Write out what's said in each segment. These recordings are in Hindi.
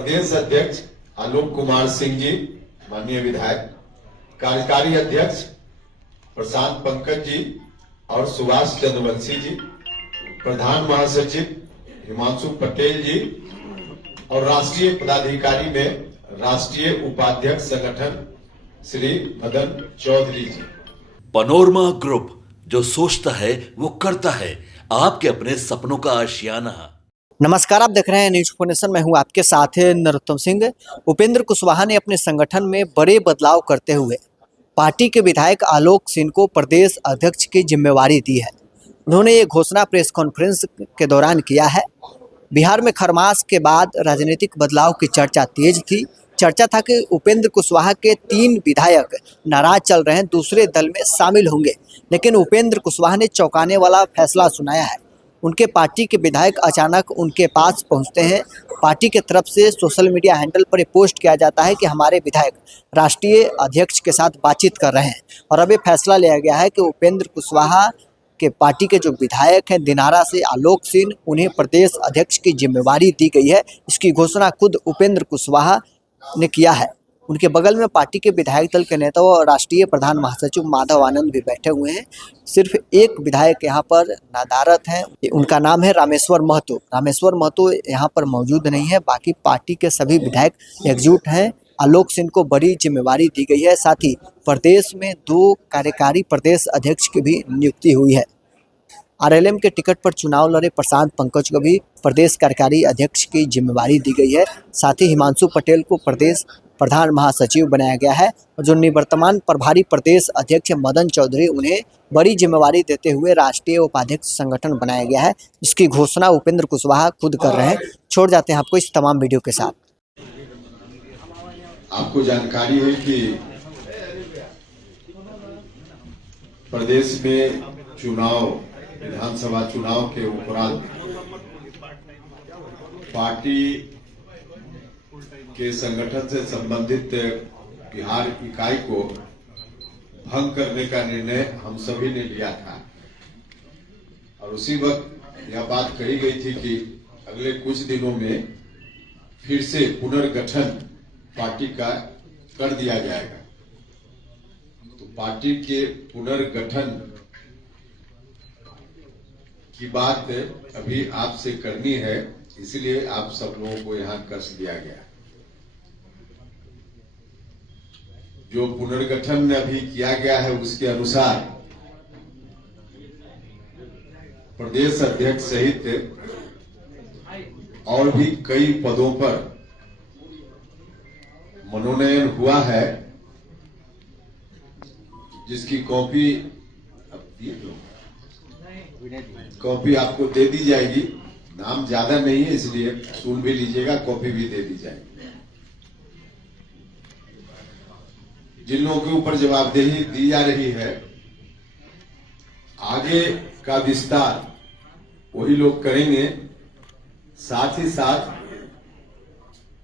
प्रदेश अध्यक्ष आलोक कुमार सिंह जी माननीय विधायक, कार्यकारी अध्यक्ष प्रशांत पंकज जी और सुभाष चंद्रवंशी जी, प्रधान महासचिव हिमांशु पटेल जी और राष्ट्रीय पदाधिकारी में राष्ट्रीय उपाध्यक्ष संगठन श्री मदन चौधरी जी। पनोरमा ग्रुप, जो सोचता है वो करता है, आपके अपने सपनों का आशियाना। नमस्कार, आप देख रहे हैं न्यूज नेशन। मैं हूं आपके साथ नरोत्तम सिंह। उपेंद्र कुशवाहा ने अपने संगठन में बड़े बदलाव करते हुए पार्टी के विधायक आलोक सिंह को प्रदेश अध्यक्ष की जिम्मेवारी दी है। उन्होंने ये घोषणा प्रेस कॉन्फ्रेंस के दौरान किया है। बिहार में खरमास के बाद राजनीतिक बदलाव की चर्चा तेज थी। चर्चा था कि उपेंद्र कुशवाहा के 3 विधायक नाराज चल रहे हैं, दूसरे दल में शामिल होंगे, लेकिन उपेंद्र कुशवाहा ने चौंकाने वाला फैसला सुनाया है। उनके पार्टी के विधायक अचानक उनके पास पहुंचते हैं। पार्टी के तरफ से सोशल मीडिया हैंडल पर पोस्ट किया जाता है कि हमारे विधायक राष्ट्रीय अध्यक्ष के साथ बातचीत कर रहे हैं और अब ये फैसला लिया गया है कि उपेंद्र कुशवाहा के पार्टी के जो विधायक हैं दिनारा से आलोक सिंह, उन्हें प्रदेश अध्यक्ष की जिम्मेवारी दी गई है। इसकी घोषणा खुद उपेंद्र कुशवाहा ने किया है। उनके बगल में पार्टी के विधायक दल के नेता और राष्ट्रीय प्रधान महासचिव माधव आनंद भी बैठे हुए हैं। सिर्फ एक विधायक यहाँ पर नदारद हैं, उनका नाम है रामेश्वर महतो। रामेश्वर महतो यहाँ पर मौजूद नहीं है। बाकी पार्टी के सभी विधायक एकजुट हैं। आलोक सिंह को बड़ी जिम्मेवारी दी गई है। साथ ही प्रदेश में 2 कार्यकारी प्रदेश अध्यक्ष की भी नियुक्ति हुई है। आरएलएम के टिकट पर चुनाव लड़े प्रशांत पंकज को भी प्रदेश कार्यकारी अध्यक्ष की जिम्मेवारी दी गई है। साथ ही हिमांशु पटेल को प्रदेश प्रधान महासचिव बनाया गया है और जो निवर्तमान प्रभारी प्रदेश अध्यक्ष मदन चौधरी, उन्हें बड़ी जिम्मेवारी देते हुए राष्ट्रीय उपाध्यक्ष संगठन बनाया गया है, जिसकी घोषणा उपेंद्र कुशवाहा खुद कर रहे हैं। छोड़ जाते हैं आपको इस तमाम वीडियो के साथ। आपको जानकारी है कि प्रदेश में चुनाव, विधानसभा चुनाव के उपरांत पार्टी के संगठन से संबंधित बिहार इकाई को भंग करने का निर्णय हम सभी ने लिया था और उसी वक्त यह बात कही गई थी कि अगले कुछ दिनों में फिर से पुनर्गठन पार्टी का कर दिया जाएगा। तो पार्टी के पुनर्गठन की बात अभी आपसे करनी है, इसलिए आप सब लोगों को यहाँ कस दिया गया। जो पुनर्गठन अभी किया गया है उसके अनुसार प्रदेश अध्यक्ष सहित और भी कई पदों पर मनोनयन हुआ है, जिसकी कॉपी आपको दे दी जाएगी। नाम ज्यादा नहीं है, इसलिए सुन भी लीजिएगा, कॉपी भी दे दी जाएगी। जिन लोगों के ऊपर जवाबदेही दी जा रही है, आगे का विस्तार वही लोग करेंगे। साथ ही साथ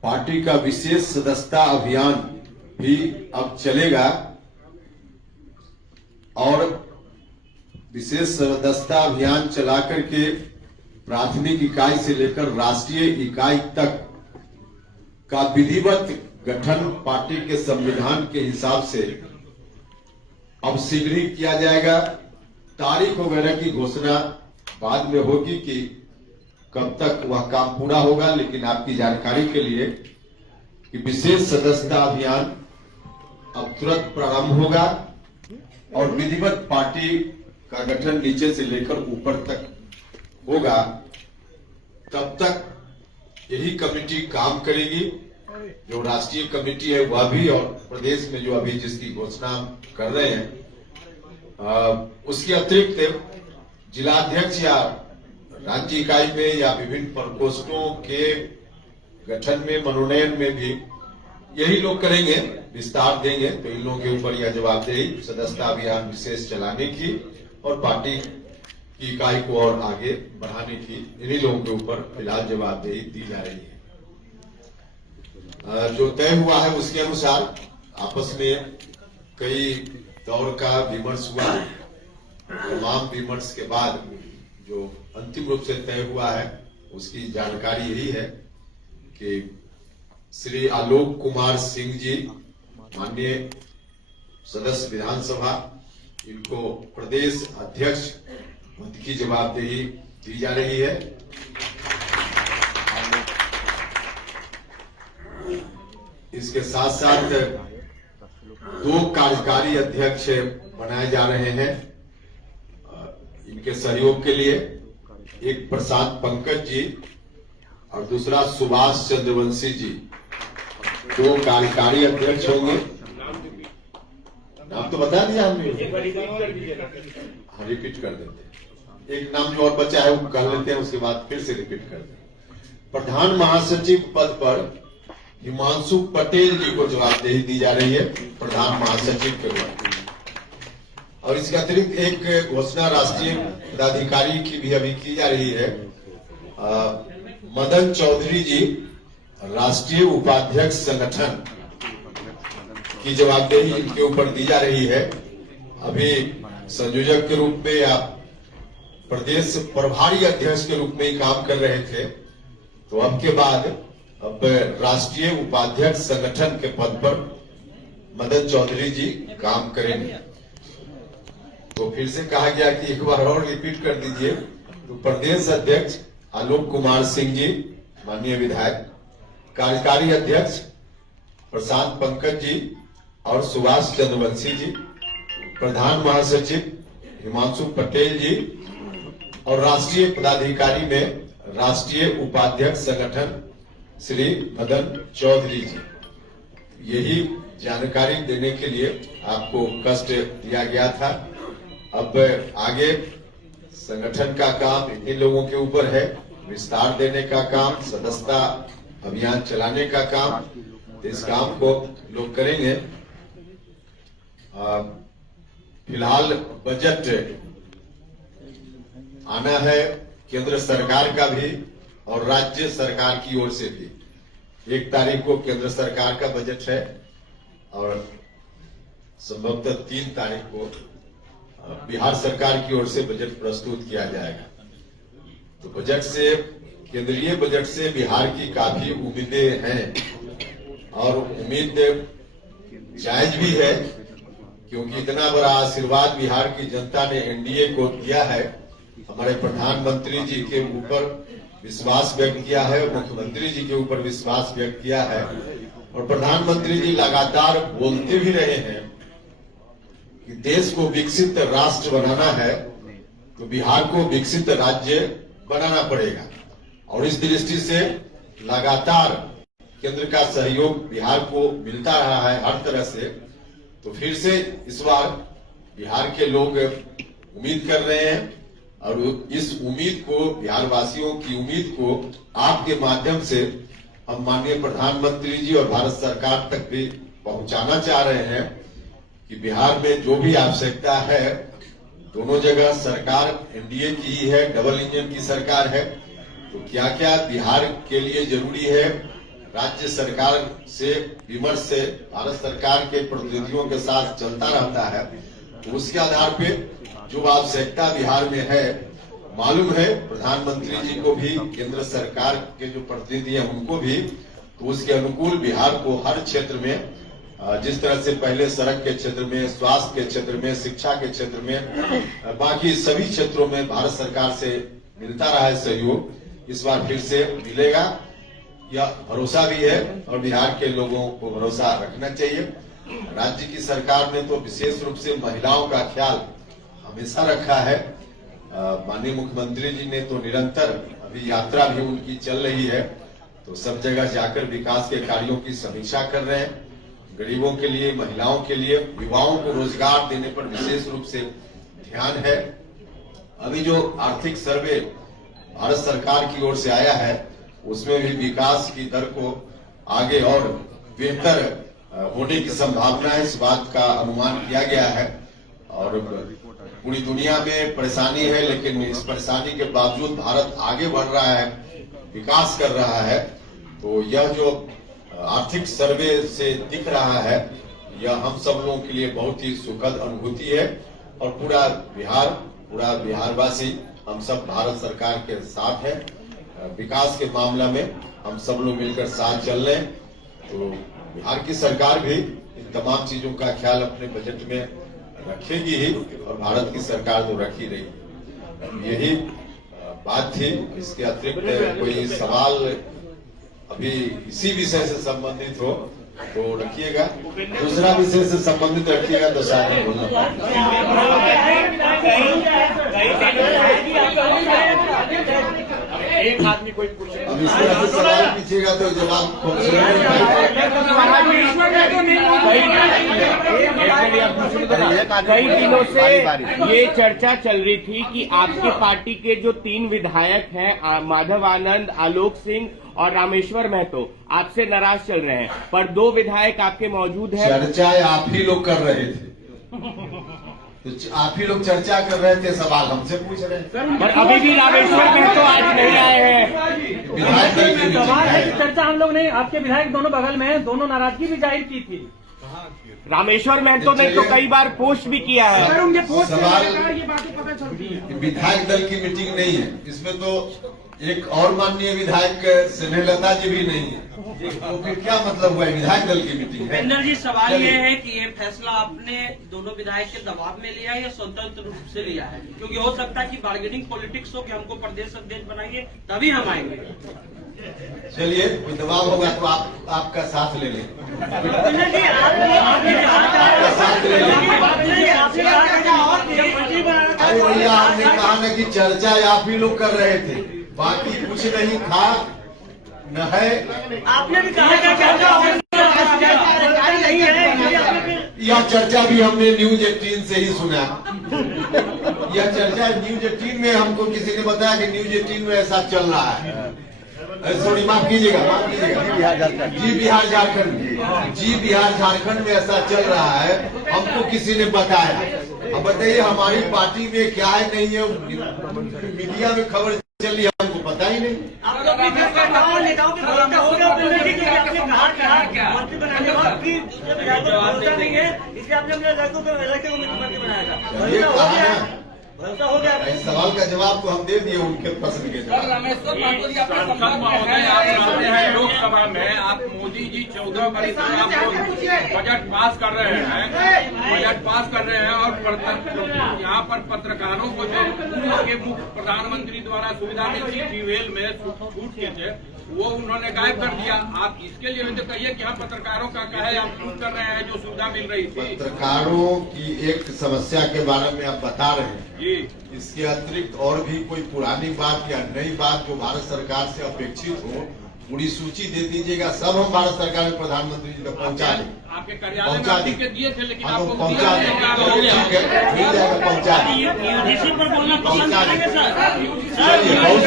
पार्टी का विशेष सदस्यता अभियान भी अब चलेगा और विशेष सदस्यता अभियान चला करके प्राथमिक इकाई से लेकर राष्ट्रीय इकाई तक का विधिवत गठन पार्टी के संविधान के हिसाब से अब शीघ्र ही किया जाएगा। तारीख वगैरह की घोषणा बाद में होगी कि कब तक वह काम पूरा होगा, लेकिन आपकी जानकारी के लिए कि विशेष सदस्यता अभियान अब तुरंत प्रारंभ होगा और विधिवत पार्टी का गठन नीचे से लेकर ऊपर तक होगा। तब तक यही कमेटी काम करेगी, जो राष्ट्रीय कमेटी है वह भी, और प्रदेश में जो अभी जिसकी घोषणा कर रहे हैं उसके अतिरिक्त जिलाध्यक्ष या राज्य इकाई में या विभिन्न प्रकोष्ठों के गठन में, मनोनयन में भी यही लोग करेंगे, विस्तार देंगे। तो इन लोगों के ऊपर यह जवाबदेही सदस्यता अभियान विशेष चलाने की और पार्टी की इकाई को और आगे बढ़ाने की इन्हीं लोगों के ऊपर फिलहाल जवाबदेही दी जा रही है। जो तय हुआ है उसके अनुसार आपस में कई दौर का विमर्श हुआ। तमाम विमर्श के बाद जो अंतिम रूप से तय हुआ है उसकी जानकारी यही है कि श्री आलोक कुमार सिंह जी, माननीय सदस्य विधानसभा, इनको प्रदेश अध्यक्ष पद की जवाबदेही दी जा रही है। इसके साथ साथ 2 कार्यकारी अध्यक्ष बनाए जा रहे हैं इनके सहयोग के लिए। एक प्रशांत पंकज जी और दूसरा सुभाष चंद्रवंशी जी, 2 कार्यकारी अध्यक्ष होंगे। नाम तो बता दिया हमने, रिपीट कर देते हैं। एक नाम जो और बचा है वो कर लेते हैं, उसके बाद फिर से रिपीट कर देते हैं। प्रधान महासचिव पद पर हिमांशु पटेल जी को जवाबदेही दी जा रही है, प्रधान महासचिव के रूप में। और इसके अतिरिक्त एक घोषणा राष्ट्रीय पदाधिकारी की भी अभी की जा रही है। मदन चौधरी जी राष्ट्रीय उपाध्यक्ष संगठन की जवाबदेही इनके ऊपर दी जा रही है। अभी संयोजक के रूप में या प्रदेश प्रभारी अध्यक्ष के रूप में ही काम कर रहे थे, तो अब के बाद अब राष्ट्रीय उपाध्यक्ष संगठन के पद पर मदन चौधरी जी काम करेंगे। तो फिर से कहा गया कि एक बार और रिपीट कर दीजिए। तो प्रदेश अध्यक्ष आलोक कुमार सिंह जी, माननीय विधायक, कार्यकारी अध्यक्ष प्रशांत पंकज जी और सुभाष चंद्रवंशी जी, प्रधान महासचिव हिमांशु पटेल जी और राष्ट्रीय पदाधिकारी में राष्ट्रीय उपाध्यक्ष संगठन श्री मदन चौधरी जी। यही जानकारी देने के लिए आपको कष्ट दिया गया था। अब आगे संगठन का काम इन लोगों के ऊपर है, विस्तार देने का काम, सदस्यता अभियान चलाने का काम, तो इस काम को लोग करेंगे। फिलहाल बजट आना है केंद्र सरकार का भी और राज्य सरकार की ओर से भी। 1 तारीख को केंद्र सरकार का बजट है और संभवतः 3 तारीख को बिहार सरकार की ओर से बजट प्रस्तुत किया जाएगा। तो बजट से, केंद्रीय बजट से बिहार की काफी उम्मीदें हैं और उम्मीद जायज भी है, क्योंकि इतना बड़ा आशीर्वाद बिहार की जनता ने एनडीए को दिया है। हमारे प्रधानमंत्री जी के ऊपर विश्वास व्यक्त किया है, मुख्यमंत्री जी के ऊपर विश्वास व्यक्त किया है और प्रधानमंत्री जी लगातार बोलते भी रहे हैं कि देश को विकसित राष्ट्र बनाना है तो बिहार को विकसित राज्य बनाना पड़ेगा। और इस दृष्टि से लगातार केंद्र का सहयोग बिहार को मिलता रहा है हर तरह से। तो फिर से इस बार बिहार के लोग उम्मीद कर रहे हैं और इस उम्मीद को, बिहार वासियों की उम्मीद को आपके माध्यम से हम माननीय प्रधानमंत्री जी और भारत सरकार तक भी पहुंचाना चाह रहे हैं कि बिहार में जो भी आवश्यकता है, दोनों जगह सरकार एनडीए की ही है, डबल इंजन की सरकार है, तो क्या क्या बिहार के लिए जरूरी है, राज्य सरकार से विमर्श से भारत सरकार के प्रतिनिधियों के साथ चलता रहता है। तो उसके आधार पे जो आवश्यकता बिहार में है, मालूम है प्रधानमंत्री जी को भी, केंद्र सरकार के जो प्रतिनिधि हैं उनको भी, तो उसके अनुकूल बिहार को हर क्षेत्र में, जिस तरह से पहले सड़क के क्षेत्र में, स्वास्थ्य के क्षेत्र में, शिक्षा के क्षेत्र में, बाकी सभी क्षेत्रों में भारत सरकार से मिलता रहा है सहयोग, इस बार फिर से मिलेगा, यह भरोसा भी है और बिहार के लोगों को भरोसा रखना चाहिए। राज्य की सरकार ने तो विशेष रूप से महिलाओं का ख्याल हमेशा रखा है। माननीय मुख्यमंत्री जी ने तो निरंतर, अभी यात्रा भी उनकी चल रही है, तो सब जगह जाकर विकास के कार्यों की समीक्षा कर रहे हैं। गरीबों के लिए, महिलाओं के लिए, युवाओं को रोजगार देने पर विशेष रूप से ध्यान है। अभी जो आर्थिक सर्वे भारत सरकार की ओर से आया है, उसमें भी विकास की दर को आगे और बेहतर होने की संभावना है, इस बात का अनुमान किया गया है। और पूरी दुनिया में परेशानी है, लेकिन इस परेशानी के बावजूद भारत आगे बढ़ रहा है, विकास कर रहा है। तो यह जो आर्थिक सर्वे से दिख रहा है, यह हम सब लोगों के लिए बहुत ही सुखद अनुभूति है और पूरा बिहारवासी, हम सब भारत सरकार के साथ हैं। विकास के मामला में हम सब लोग मिलकर साथ चल रहे हैं तो बिहार की सरकार भी इन तमाम चीजों का ख्याल अपने बजट में रखेगी ही, और भारत की सरकार तो रख ही रही। यही बात थी। इसके अतिरिक्त कोई सवाल अभी इसी विषय से संबंधित हो तो रखिएगा, दूसरा विषय से संबंधित रखिएगा तो शायद बोलना। एक आदमी कोई पूछे, अब इस तरह से सवाल पूछिएगा तो जवाब कई दिनों से ये चर्चा चल रही थी कि आपके पार्टी के जो 3 विधायक हैं, माधव आनंद, आलोक सिंह और रामेश्वर महतो, आपसे नाराज चल रहे हैं, पर 2 विधायक आपके मौजूद हैं। चर्चा आप ही लोग कर रहे थे, तो आप ही लोग चर्चा कर रहे थे, सवाल हमसे पूछ रहे हैं। पर अभी भी रामेश्वर महतो आज नहीं आए हैं। विधायक दल की मीटिंग है। चर्चा हम लोग नहीं, आपके विधायक दोनों बगल में हैं, दोनों नाराजगी भी जाहिर की थी। रामेश्वर महतो ने तो कई बार पोस्ट भी किया है। सवाल विधायक दल की मीटिंग नहीं है, इसमें तो एक और माननीय विधायक स्नेहलता जी भी नहीं है, तो फिर क्या मतलब हुआ? विधायक दल की मीटिंग है। उपेंद्र जी, सवाल ये है कि ये फैसला आपने दोनों विधायक के दबाव में लिया है या स्वतंत्र रूप से लिया है? क्योंकि हो सकता है कि बार्गेनिंग पॉलिटिक्स हो कि हमको प्रदेश अध्यक्ष बनाइए तभी हम आएंगे। चलिए, कोई दबाव होगा तो आपका साथ ले लें। उपेंद्र जी, आपका साथ ले लें। अरे भैया, हमने कहा ना कि चर्चा आप ही लोग कर रहे थे, बाकी कुछ नहीं था न है। आपने भी कहा यह चर्चा भी हमने न्यूज 18 से ही सुना। यह चर्चा न्यूज 18 में हमको किसी ने बताया कि न्यूज 18 में ऐसा चल रहा है। सॉरी, माफ कीजिएगा, जी बिहार झारखंड में ऐसा चल रहा है, हमको किसी ने बताया। अब बताइए, हमारी पार्टी में क्या है नहीं है, मीडिया में खबर चल रही है, हमको पता ही नहीं। आप लोग भी नेताओं के भरोसा हो गया उपेंद्र जी, क्योंकि आपने कहा मंत्री बनाने के बाद कि भरोसा नहीं है, इसलिए आपने अपने लड़के को मंत्री बनाया था। भरोसा हो गया। इस सवाल का जवाब तो हम दे दिए उनके प्रश्न के जवाब। लोकसभा में आप मोदी जी 14 बड़ी बजट पास कर रहे हैं, और यहाँ पर पत्रकारों को जो पूर्व के मुख्य प्रधानमंत्री द्वारा सुविधा मिलती थी, वेल में छूट के थे, वो उन्होंने गायब कर दिया। आप इसके लिए तो कहिए कि हम पत्रकारों का कहे आप छूट कर रहे हैं जो सुविधा मिल रही थी। पत्रकारों की एक समस्या के बारे में आप बता रहे हैं जी, इसके अतिरिक्त और भी कोई पुरानी बात या नई बात जो भारत सरकार से अपेक्षित हो, पूरी सूची दे दीजिएगा, सब हम भारत सरकार में प्रधानमंत्री जी तक पहुंचा दें। आपके कार्यालय में आपके के दिए थे, लेकिन आपको पहुंचा दें, ठीक है, मिल जाएगा, पहुंचा दें। यूजीसी पर बोलना पसंद करेंगे सर। चलिए, बहुत